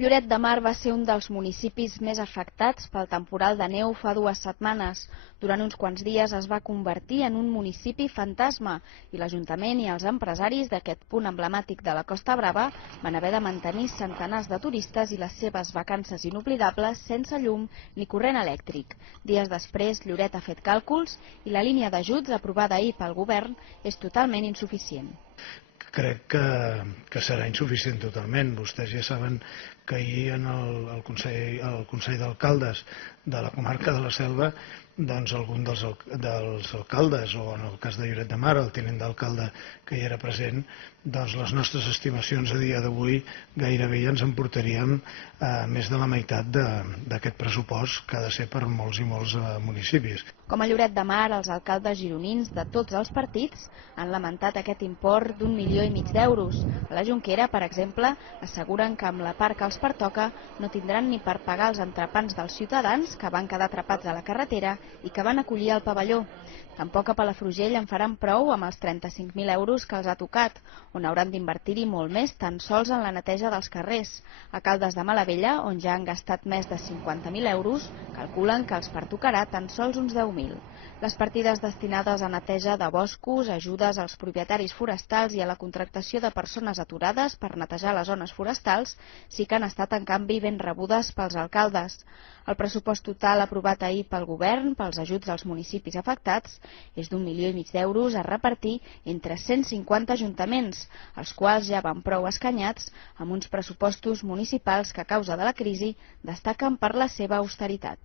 Lloret de Mar va ser un dels municipis més afectats pel temporal de neu fa 2 setmanes. Durant uns quants dies es va convertir en un municipi fantasma i l'Ajuntament i els empresaris d'aquest punt emblemàtic de la Costa Brava van haver de mantenir centenars de turistes i les seves vacances inoblidables sense llum ni corrent elèctric. Dies després, Lloret ha fet càlculs i la línia d'ajuts aprovada ahir pel govern és totalment insuficient. Crec que serà insuficient totalment. Vostès ja saben que ahir en el Consell d'Alcaldes de la comarca de la Selva, doncs algun dels alcaldes, o en el cas de Lloret de Mar, el tinent d'alcalde que hi era present, doncs les nostres estimacions a dia d'avui gairebé ja ens emportaríem més de la meitat d'aquest pressupost que ha de ser per molts i molts municipis. Com a Lloret de Mar, els alcaldes gironins de tots els partits han lamentat aquest import d'1,5 milió d'euros. A la Jonquera, per exemple, asseguren que amb la part que els pertoca no tindran ni per pagar els entrepans dels ciutadans que van quedar atrapats a la carretera i que van acollir al pavelló. Tampoc a Palafrugell en faran prou amb els 35.000 euros que els ha tocat, on hauran d'invertir-hi molt més tan sols en la neteja dels carrers. A Caldes de Malavella, on ja han gastat més de 50.000 euros, calculen que els pertocarà tan sols uns 10.000. Les partides destinades a neteja de boscos, ajudes als propietaris forestals i a la contractació de persones aturades per netejar les zones forestals sí que han estat en canvi ben rebudes pels alcaldes. El pressupost total aprovat ahir pel govern pels ajuts als municipis afectats és d'1,5 milió d'euros a repartir entre 150 ajuntaments, els quals ja van prou escanyats amb uns pressupostos municipals que a causa de la crisi destaquen per la seva austeritat.